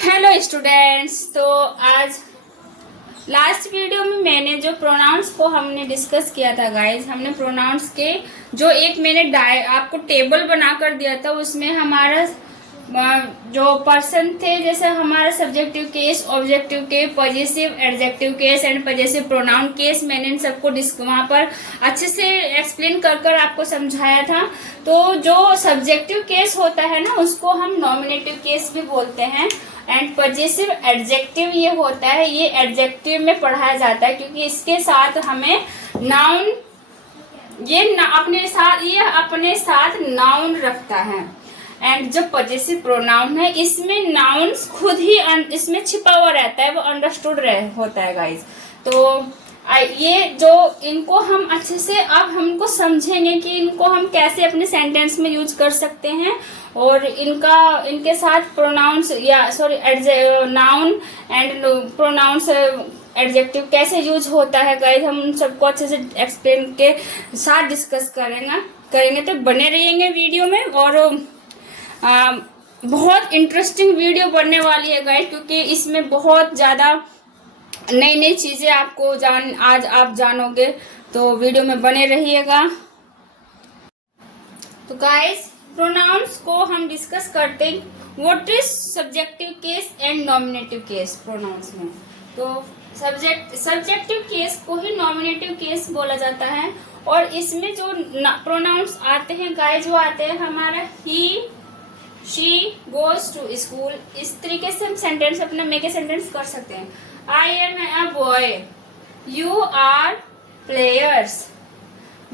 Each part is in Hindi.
Hello students. तो आज लास्ट वीडियो में मैंने जो प्रोनाउंस को हमने डिस्कस किया था गाइज, हमने प्रोनाउंस के जो एक मैंने आपको टेबल बनाकर दिया था, उसमें हमारा जो पर्सन थे, जैसे हमारा subjective case, objective case, positive adjective case and positive pronoun case, मैंने इन सबको वहाँ पर अच्छे से एक्सप्लेन कर आपको समझाया था। तो जो सब्जेक्टिव केस होता है ना, उसको हम नॉमिनेटिव केस भी बोलते हैं। एंड पॉजिटिव एडजेक्टिव ये होता है, ये एडजेक्टिव में पढ़ाया जाता है, क्योंकि इसके साथ हमें नाउन अपने साथ नाउन रखता है। एंड जो पॉजिटिव प्रोनाउन है, इसमें नाउन खुद ही इसमें छिपा हुआ रहता है, वो अंडरस्टूड होता है गाइज। तो ये जो इनको हम अच्छे से अब हमको समझेंगे कि इनको हम कैसे अपने सेंटेंस में यूज कर सकते हैं, और इनके साथ pronouns noun and pronouns adjective कैसे यूज होता है गाइज, हम उन सबको अच्छे से एक्सप्लेन के साथ डिस्कस करेंगे। तो बने रहिएंगे वीडियो में, और बहुत इंटरेस्टिंग वीडियो बनने वाली है गाइज, क्योंकि इसमें बहुत ज़्यादा नई नई चीज़ें आपको आज आप जानोगे। तो वीडियो में बने रहिएगा। तो गाइज, प्रोनाउंस को हम डिस्कस करते हैं। What is subjective case and nominative case pronouns में। तो सब्जेक्टिव केस को ही नॉमिनेटिव केस बोला जाता है, और इसमें जो प्रोनाउंस आते हैं गाइज, वो आते हैं हमारा ही, शी गोज टू स्कूल। इस तरीके से हम सेंटेंस अपना मेक सेंटेंस कर सकते हैं। I am a boy. You are players.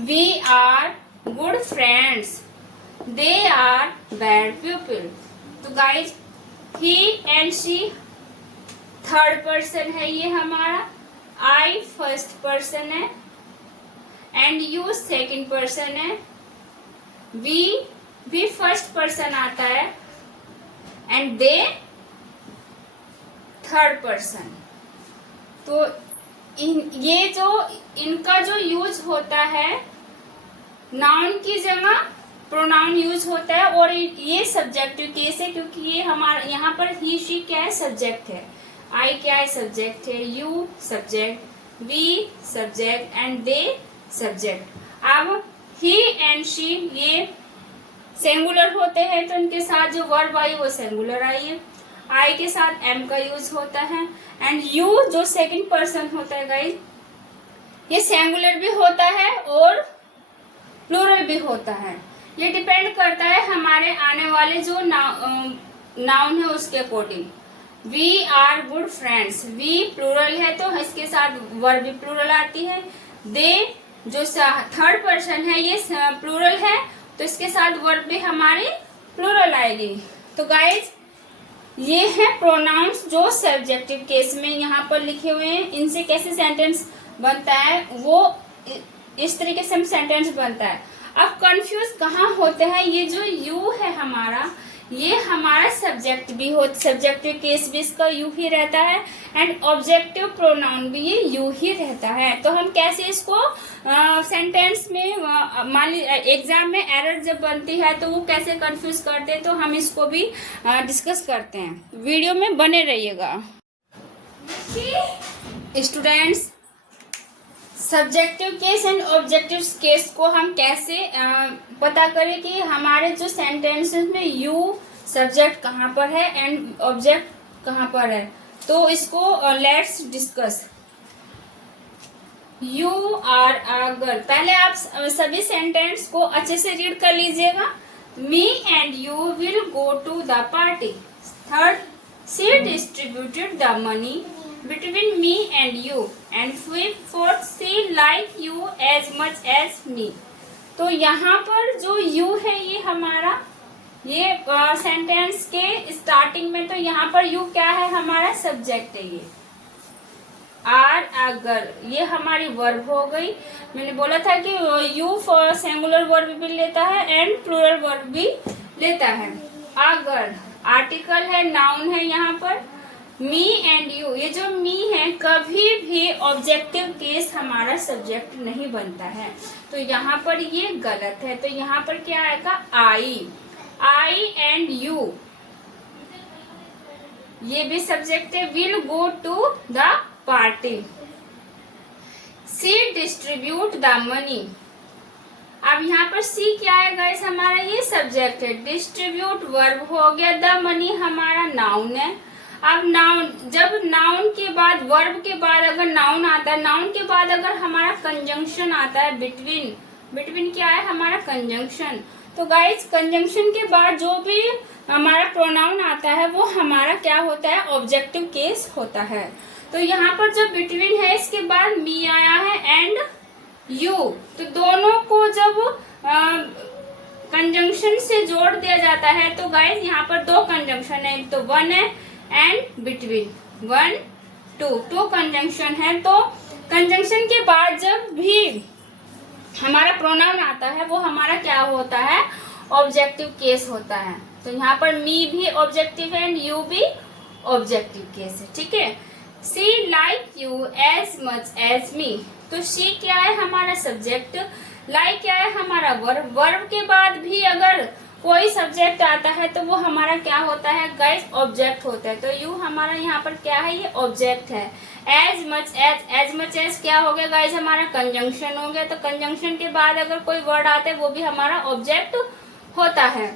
We are good friends. They are bad people. तो guys, he and she third person है, ये हमारा। I फर्स्ट पर्सन है, एंड you सेकंड पर्सन है। We भी फर्स्ट पर्सन आता है, एंड they थर्ड पर्सन। तो इनका जो यूज होता है, नाउन की जगह प्रोनाउन यूज होता है, और ये सब्जेक्टिव केस है, क्योंकि ये हमारा यहाँ पर ही शी क्या है, सब्जेक्ट है। आई क्या है, सब्जेक्ट है। You subject, we subject, and they subject. अब ही एंड शी ये सिंगुलर होते हैं, तो इनके साथ जो वर्ब आई वो सिंगुलर आई है। आई के साथ एम का यूज होता है, एंड यू जो सेकंड पर्सन होता है गाइस, ये सिंगुलर भी होता है और प्लूरल भी होता है। ये डिपेंड करता है हमारे आने वाले जो नाउन है उसके according. We are good friends, we plural है तो इसके साथ वर्ब भी प्लूरल आती है। दे जो थर्ड पर्सन है, ये प्लूरल है, तो इसके साथ वर्ब भी हमारी प्लूरल आएगी। तो गाइज, ये है प्रोनाउंस जो सब्जेक्टिव केस में यहाँ पर लिखे हुए हैं। इनसे कैसे सेंटेंस बनता है, वो इस तरीके से हम सेंटेंस बनता है। अब कंफ्यूज कहाँ होते हैं, ये जो यू है हमारा, ये हमारा सब्जेक्टिव केस भी इसका यू ही रहता है, एंड ऑब्जेक्टिव प्रोनाउन भी ये यू ही रहता है। तो हम कैसे इसको सेंटेंस में, मान लीजिए एग्जाम में एरर जब बनती है तो वो कैसे कंफ्यूज करते हैं, तो हम इसको भी डिस्कस करते हैं। वीडियो में बने रहिएगा students. Subjective case and objective case को हम कैसे पता करें कि हमारे जो सेंटेंसेस में यू सब्जेक्ट कहाँ पर है एंड ऑब्जेक्ट कहाँ पर है। तो इसको let's discuss. You are a girl, पहले आप सभी सेंटेंस को अच्छे से रीड कर लीजिएगा। Me and you will go to the party. Third, she distributed the money between me and you, and fourth, she like you as much as me। तो यहाँ पर जो you है, ये हमारा ये सेंटेंस के स्टार्टिंग में, तो यहाँ पर you क्या है, हमारा सब्जेक्ट है। ये आर अ गर्ल, ये हमारी वर्ब हो गई। मैंने बोला था कि you फॉर सिंगुलर वर्ब भी लेता है एंड प्लूरल वर्ब भी लेता है। अ गर्ल आर्टिकल है, नाउन है यहाँ पर। मी एंड यू, ये जो मी है, कभी भी ऑब्जेक्टिव केस हमारा सब्जेक्ट नहीं बनता है, तो यहाँ पर ये गलत है। तो यहाँ पर क्या आएगा, आई एंड यू। ये भी सब्जेक्ट है। Will go to the party. She distribute the money. अब यहाँ पर सी क्या है गाइस, हमारा ये सब्जेक्ट है। डिस्ट्रीब्यूट वर्ब हो गया, द मनी हमारा नाउन है। अब नाउन, जब नाउन के बाद वर्ब के बाद अगर नाउन आता है, नाउन के बाद अगर हमारा कंजंक्शन आता है बिटवीन, बिटवीन क्या है हमारा कंजंक्शन। तो गाइस कंजंक्शन के बाद जो भी हमारा प्रोनाउन आता है वो हमारा क्या होता है, ऑब्जेक्टिव केस होता है। तो यहाँ पर जब बिटवीन है इसके बाद मी आया है एंड यू, तो दोनों को जब कंजंक्शन से जोड़ दिया जाता है तो गाइस यहाँ पर दो कंजंक्शन है, तो वन है and between, one two conjunction है। तो कंजंक्शन के बाद जब भी हमारा प्रोनाउन आता है वो हमारा क्या होता है, ऑब्जेक्टिव केस होता है। तो यहाँ पर मी भी ऑब्जेक्टिव है एंड यू भी ऑब्जेक्टिव केस है, ठीक है। See like you as much as me, तो सी क्या है हमारा सब्जेक्ट, लाइक क्या है हमारा वर्ब। वर्ब के बाद भी अगर कोई सब्जेक्ट आता है तो वो हमारा क्या होता है गाइस, ऑब्जेक्ट होता है। तो यू हमारा यहाँ पर क्या है, ये ऑब्जेक्ट है। एज मच एज क्या हो गया गाइस, हमारा कंजंक्शन हो गया। तो कंजंक्शन के बाद अगर कोई वर्ड आता है वो भी हमारा ऑब्जेक्ट होता है।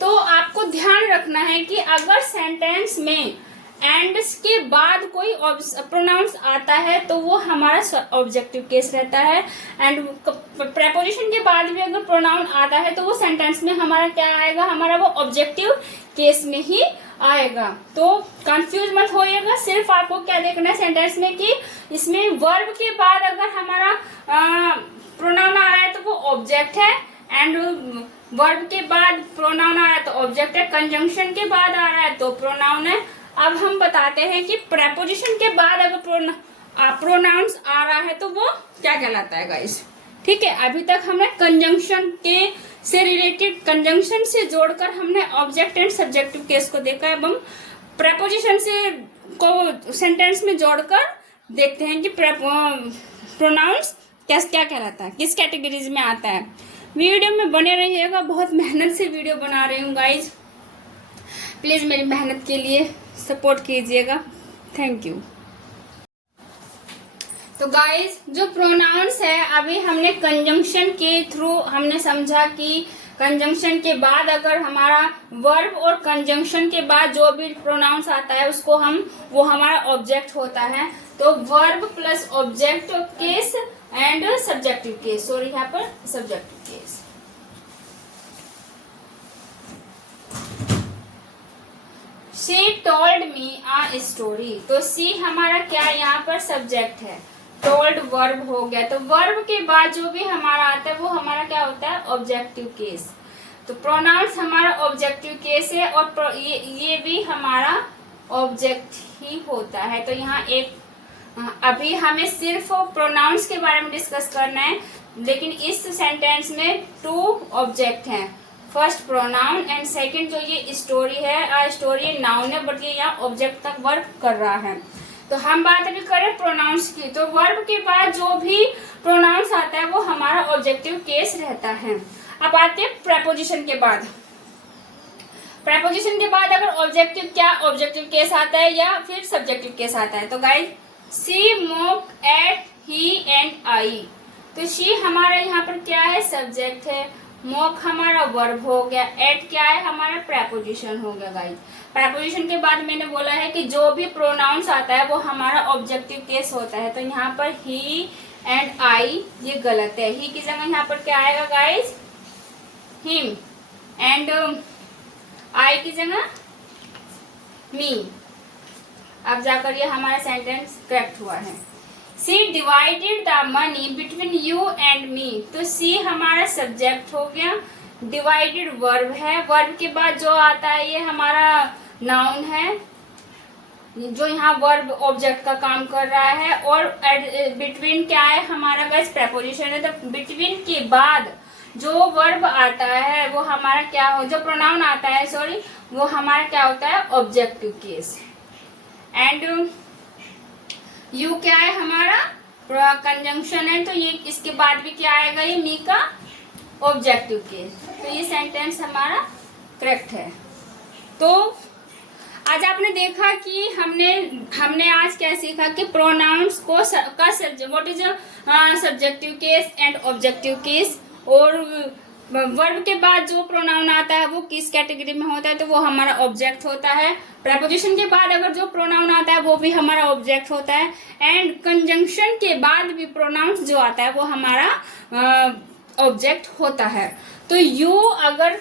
तो आपको ध्यान रखना है कि अगर सेंटेंस में एंड के बाद कोई प्रोनाउंस आता है तो वो हमारा ऑब्जेक्टिव केस रहता है। एंड प्रेपोजिशन के बाद भी अगर प्रोनाउन आता है तो वो सेंटेंस में हमारा क्या आएगा, हमारा वो ऑब्जेक्टिव केस में ही आएगा। तो कंफ्यूज मत होइएगा, सिर्फ आपको क्या देखना है सेंटेंस में कि इसमें वर्ब के बाद अगर हमारा प्रोनाउन आ रहा है तो वो ऑब्जेक्ट है, एंड वर्ब के बाद प्रोनाउन आ रहा है तो ऑब्जेक्ट है, कंजंक्शन के बाद आ रहा है तो प्रोनाउन है। अब हम बताते हैं कि प्रेपोजिशन के बाद अगर प्रोनाउंस आ रहा है तो वो क्या कहलाता है गाइस, ठीक है। अभी तक हमने कंजंक्शन के से रिलेटेड, कंजंक्शन से जोड़कर हमने ऑब्जेक्ट एंड सब्जेक्टिव केस को देखा है। अब हम प्रेपोजिशन से को सेंटेंस में जोड़कर देखते हैं कि प्रोनाउंस क्या कहलाता है, किस कैटेगरीज में आता है। वीडियो में बने रहिएगा, बहुत मेहनत से वीडियो बना रही हूँ गाइज, प्लीज मेरी मेहनत के लिए सपोर्ट कीजिएगा, थैंक यू। तो गाइज जो प्रोनाउंस है, अभी हमने कंजंक्शन के थ्रू हमने समझा कि कंजंक्शन के बाद अगर हमारा वर्ब और कंजंक्शन के बाद जो भी प्रोनाउंस आता है उसको वो हमारा ऑब्जेक्ट होता है। तो verb plus object case and subjective case, sorry यहाँ पर subjective case. She told me a story, तो सी हमारा क्या यहाँ पर सब्जेक्ट है, टोल्ड वर्ब हो गया। तो वर्ब के बाद जो भी हमारा आता है वो हमारा क्या होता है, ऑब्जेक्टिव केस। तो प्रोनाउंस हमारा ऑब्जेक्टिव केस है और ये भी हमारा ऑब्जेक्ट ही होता है। तो यहाँ एक अभी हमें सिर्फ प्रोनाउंस के बारे में डिस्कस करना है, लेकिन इस सेंटेंस में टू ऑब्जेक्ट हैं, फर्स्ट प्रोनाउन एंड सेकंड जो ये स्टोरी है, स्टोरी नाउन है बट ये यहाँ ऑब्जेक्ट तक वर्क कर रहा है। तो हम बात अभी करें प्रोनाउंस की, तो वर्ब के बाद जो भी प्रोनाउंस आता है वो हमारा ऑब्जेक्टिव केस रहता है। अब आते हैं प्रेपोजिशन के बाद। प्रेपोजिशन के बाद अगर ऑब्जेक्टिव केस आता है या फिर सब्जेक्टिव केस आता है। तो guys she mock at he and I, तो शी हमारा यहाँ पर क्या है, सब्जेक्ट है। मोक हमारा वर्ब हो गया, एट क्या है हमारा प्रेपोजिशन हो गया। गाइस प्रेपोजिशन के बाद मैंने बोला है कि जो भी प्रोनाउंस आता है वो हमारा ऑब्जेक्टिव केस होता है। तो यहाँ पर ही एंड आई ये गलत है, ही की जगह यहाँ पर क्या आएगा गाइस, हिम, एंड आई की जगह मी। अब जाकर ये हमारा सेंटेंस करेक्ट हुआ है। She divided the money between you and me, तो सी हमारा सब्जेक्ट हो गया, डिवाइडेड वर्ब है, वर्ब के बाद जो आता है ये हमारा नाउन है जो यहाँ वर्ब ऑब्जेक्ट का काम कर रहा है। और बिटवीन क्या है हमारा गाइस, प्रेपोजिशन है। तो बिटवीन के बाद जो वर्ब आता है वो हमारा क्या हो, जो प्रोनाउन आता है सॉरी, वो हमारा क्या होता है, ऑब्जेक्टिव केस। एंड यू क्या है हमारा कंजंक्शन है, तो ये इसके बाद भी क्या आएगा, ये मी का ऑब्जेक्टिव केस। तो ये सेंटेंस हमारा करेक्ट है। तो आज आपने देखा कि हमने आज क्या सीखा कि प्रोनाउंस को का what is subjective case and objective case, और वर्ब के बाद जो प्रोनाउन आता है वो किस कैटेगरी में होता है, तो वो हमारा ऑब्जेक्ट होता है। प्रेपोजिशन के बाद अगर जो प्रोनाउन आता है वो भी हमारा ऑब्जेक्ट होता है, एंड कंजंक्शन के बाद भी प्रोनाउंस जो आता है वो हमारा ऑब्जेक्ट होता है। तो यू अगर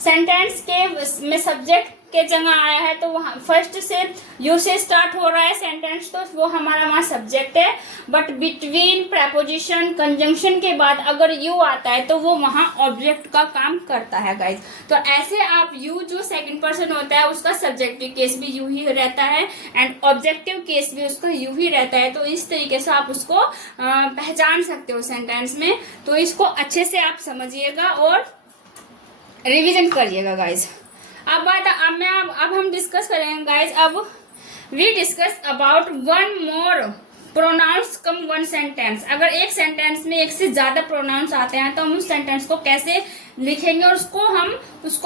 सेंटेंस के में सब्जेक्ट के जगह आया है तो वहाँ फर्स्ट से यू से स्टार्ट हो रहा है सेंटेंस, तो वो हमारा वहाँ सब्जेक्ट है। बट बिटवीन प्रेपोजिशन कंजंक्शन के बाद अगर यू आता है तो वो वहाँ ऑब्जेक्ट का काम करता है गाइज। तो ऐसे आप यू जो सेकंड पर्सन होता है उसका सब्जेक्टिव केस भी यू ही रहता है एंड ऑब्जेक्टिव केस भी उसका यू ही रहता है। तो इस तरीके से आप उसको पहचान सकते हो सेंटेंस में। तो इसको अच्छे से आप समझिएगा और रिवीजन करिएगा गाइज। अब हम डिस्कस करेंगे गाइज। अब we discuss about one more pronouns cum one sentence. अगर एक सेंटेंस में एक से ज्यादा प्रोनाउंस आते हैं तो हम उस सेंटेंस को कैसे लिखेंगे और उसको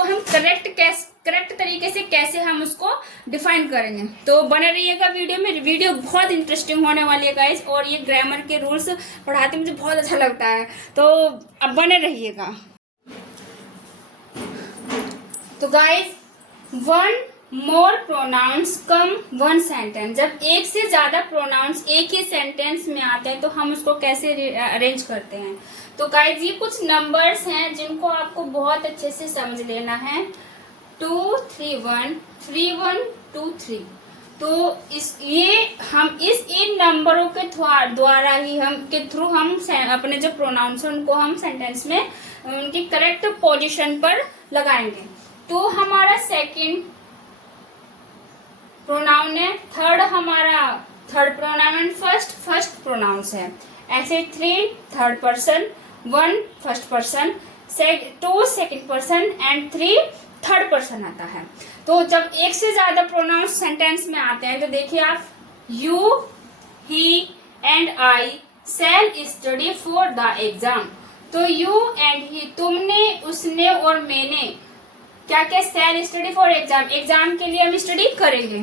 हम करेक्ट तरीके से कैसे हम उसको डिफाइन करेंगे। तो बने रहिएगा वीडियो में, वीडियो बहुत इंटरेस्टिंग होने वाली है गाइज। और ये ग्रामर के रूल्स पढ़ाते मुझे बहुत अच्छा लगता है, तो अब बने रहिएगा। तो guys, one more pronouns cum one sentence. जब एक से ज्यादा प्रोनाउंस एक ही सेंटेंस में आते हैं तो हम उसको कैसे अरेंज करते हैं। तो गाइज ये कुछ नंबर्स हैं जिनको आपको बहुत अच्छे से समझ लेना है। 2 3 1 3 1 2 3। तो इन नंबरों के द्वारा ही के थ्रू हम अपने जो प्रोनाउंस है उनको हम सेंटेंस में उनकी करेक्ट पोजीशन पर लगाएंगे। तो हमारा सेकंड प्रोनाउन है, third pronoun and first pronouns है। ऐसे 3 third person, 1 first person, 2 second person and 3 third person आता है। तो जब एक से ज्यादा प्रोनाउंस सेंटेंस में आते हैं तो देखिए आप, you he and I shell study for the exam. तो यू एंड ही, तुमने, उसने और मैंने क्या क्या शैल स्टडी फॉर एग्जाम, एग्जाम के लिए हम स्टडी करेंगे।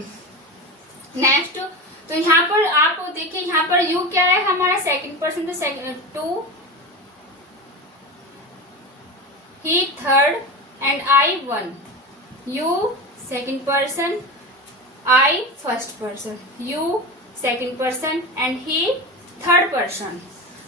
नेक्स्ट, तो यहाँ पर आप देखिए, यहाँ पर यू क्या है हमारा सेकंड पर्सन, तो second 2, he third and I 1। You second person, I first person, you second person and he third person.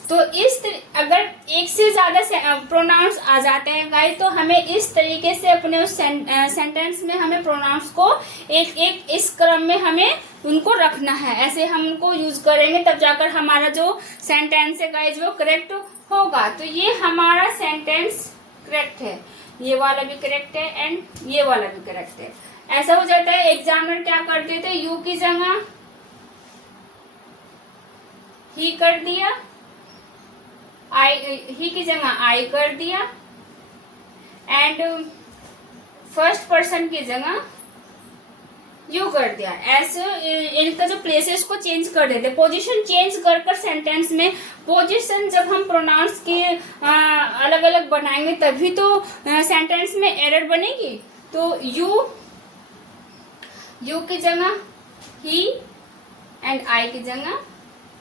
तो अगर एक से ज्यादा प्रोनाउंस आ जाते हैं गाइस तो हमें इस तरीके से अपने उस सेंटेंस में हमें प्रोनाउंस को एक इस क्रम में हमें उनको रखना है। ऐसे हम उनको यूज करेंगे तब जाकर हमारा जो सेंटेंस है गाइस वो करेक्ट होगा। तो ये हमारा सेंटेंस करेक्ट है, ये वाला भी करेक्ट है एंड ये वाला भी करेक्ट है। ऐसा हो जाता है, एग्जामिनर क्या करते थे, यू की जगह ही कर दिया, ही की जगह आई कर दिया एंड फर्स्ट पर्सन की जगह यू कर दिया। ऐसे इनका जो प्लेसेस को चेंज कर देते, पोजीशन चेंज कर सेंटेंस में पोजीशन जब हम प्रोनाउंस के अलग अलग बनाएंगे तभी तो सेंटेंस में एरर बनेगी। तो यू की जगह ही एंड आई की जगह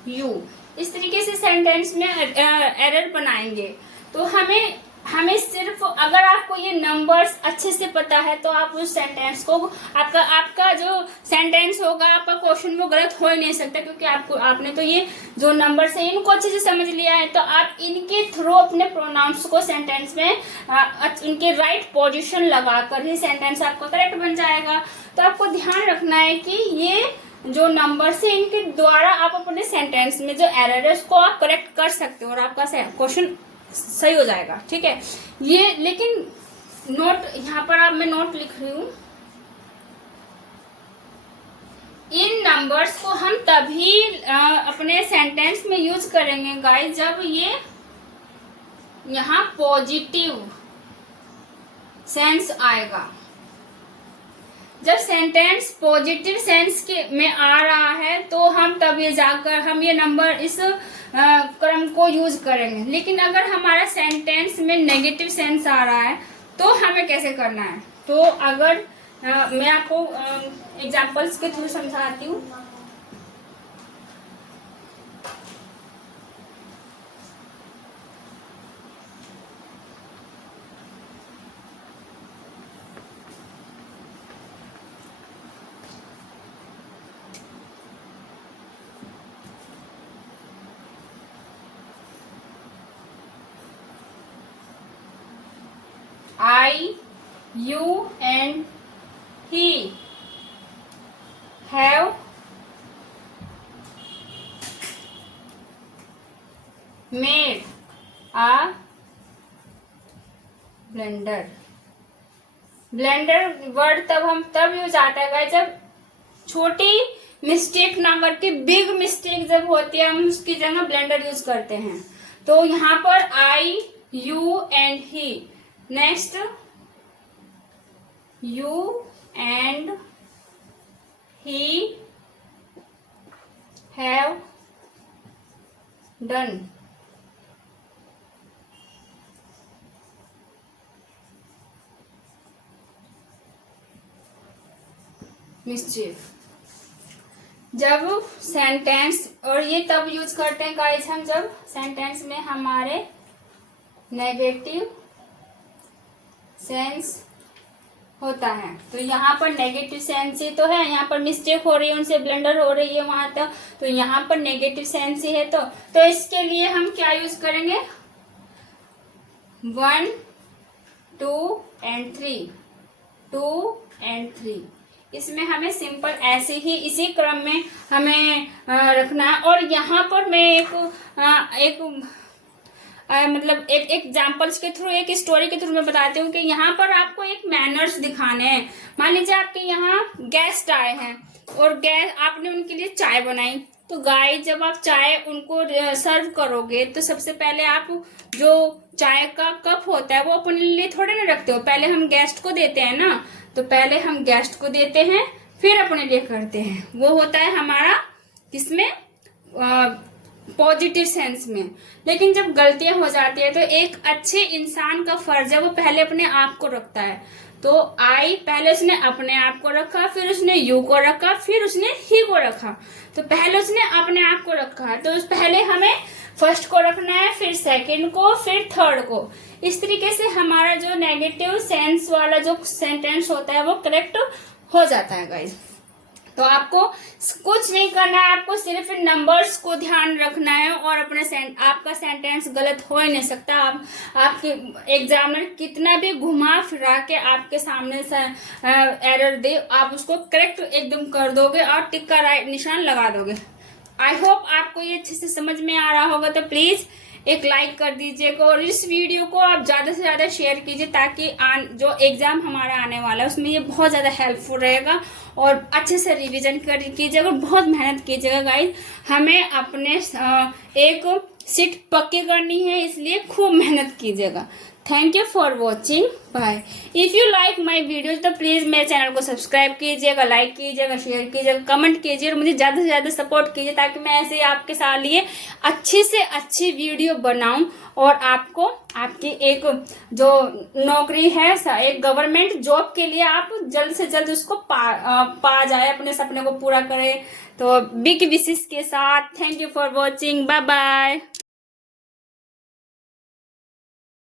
यू, इस तरीके से सेंटेंस में एरर बनाएंगे। तो हमें सिर्फ अगर आपको ये नंबर्स अच्छे से पता है तो आप उस सेंटेंस को आपका जो सेंटेंस होगा, आपका क्वेश्चन वो गलत हो ही नहीं सकता, क्योंकि आपने तो ये जो नंबर्स है इनको अच्छे से समझ लिया है। तो आप इनके थ्रू अपने प्रोनाउंस को सेंटेंस में उनके राइट पोजीशन लगाकर ही सेंटेंस आपका करेक्ट बन जाएगा। तो आपको ध्यान रखना है कि ये जो नंबर्स है इनके द्वारा आप अपने सेंटेंस में जो एरर है उसको आप करेक्ट कर सकते हो और आपका क्वेश्चन सही हो जाएगा। ठीक है, ये लेकिन नोट यहाँ पर मैं नोट लिख रही हूँ, इन नंबर्स को हम तभी अपने सेंटेंस में यूज करेंगे गाइस जब ये यहाँ पॉजिटिव सेंस आएगा। जब सेंटेंस पॉजिटिव सेंस में आ रहा है तो हम तब ये जाकर हम ये नंबर इस क्रम को यूज करेंगे। लेकिन अगर हमारा सेंटेंस में नेगेटिव सेंस आ रहा है तो हमें कैसे करना है, तो अगर मैं आपको एग्जाम्पल्स के थ्रू समझाती हूँ। I, you and he have made a blender। Blender word तब यूज आता है जब छोटी मिस्टेक ना करके बिग मिस्टेक जब होती है, हम उसकी जगह ब्लेंडर यूज करते हैं। तो यहाँ पर I, you and he. Next, you and he have done mischief। जब सेंटेंस, और ये तब यूज करते हैं गाइस हम जब सेंटेंस में हमारे नेगेटिव सेंस होता है। तो यहाँ पर नेगेटिव सेंस ही तो है, यहाँ पर मिस्टेक हो रही है, उनसे ब्लंडर हो रही है वहां तक, तो यहाँ पर नेगेटिव सेंस ही है। तो इसके लिए हम क्या यूज करेंगे, 1, 2 and 3, 2 and 3। इसमें हमें सिंपल ऐसे ही इसी क्रम में हमें रखना है। और यहाँ पर मैं एक मतलब एक एग्जाम्पल्स के थ्रू, एक स्टोरी के थ्रू मैं बताती हूँ कि यहाँ पर आपको एक मैनर्स दिखाने हैं। मान लीजिए आपके यहाँ गेस्ट आए हैं और आपने उनके लिए चाय बनाई। तो गाइस, जब आप चाय उनको सर्व करोगे तो सबसे पहले आप जो चाय का कप होता है वो अपने लिए थोड़े ना रखते हो, पहले हम गेस्ट को देते हैं ना। तो पहले हम गेस्ट को देते हैं फिर अपने लिए करते हैं। वो होता है हमारा किसमें, पॉजिटिव सेंस में। लेकिन जब गलतियां हो जाती है तो एक अच्छे इंसान का फर्ज है वो पहले अपने आप को रखता है। तो आई, पहले उसने अपने आप को रखा, फिर उसने यू को रखा, फिर उसने ही को रखा। तो पहले उसने अपने आप को रखा, तो पहले हमें फर्स्ट को रखना है, फिर सेकंड को, फिर थर्ड को। इस तरीके से हमारा जो नेगेटिव सेंस वाला जो सेंटेंस होता है वो करेक्ट हो जाता है गाइस। तो आपको कुछ नहीं करना है, आपको सिर्फ नंबर्स को ध्यान रखना है और अपने आपका सेंटेंस गलत हो ही नहीं सकता। आपके एग्जामिनर कितना भी घुमा फिरा के आपके सामने से एरर दे, आप उसको करेक्ट एकदम कर दोगे और टिक का राइट निशान लगा दोगे। आई होप आपको ये अच्छे से समझ में आ रहा होगा। तो प्लीज एक लाइक कर दीजिएगा और इस वीडियो को आप ज्यादा से ज्यादा शेयर कीजिए ताकि जो एग्जाम हमारा आने वाला है उसमें ये बहुत ज्यादा हेल्पफुल रहेगा। और अच्छे से रिवीजन कीजिएगा और बहुत मेहनत कीजिएगा गाइस। हमें अपने एक सीट पक्की करनी है, इसलिए खूब मेहनत कीजिएगा। Thank you for watching, bye. If you like my videos तो प्लीज मेरे चैनल को सब्सक्राइब कीजिएगा, लाइक कीजिएगा, शेयर कीजिएगा, कमेंट कीजिए और मुझे ज्यादा से ज्यादा सपोर्ट कीजिए ताकि मैं ऐसे ही आपके साथ लिए अच्छी से अच्छी वीडियो बनाऊं और आपको आपकी एक जो नौकरी है, एक गवर्नमेंट जॉब के लिए आप जल्द से जल्द उसको पा जाए, अपने सपने को पूरा करें। तो बिग विशेष के साथ thank you for watching, bye bye.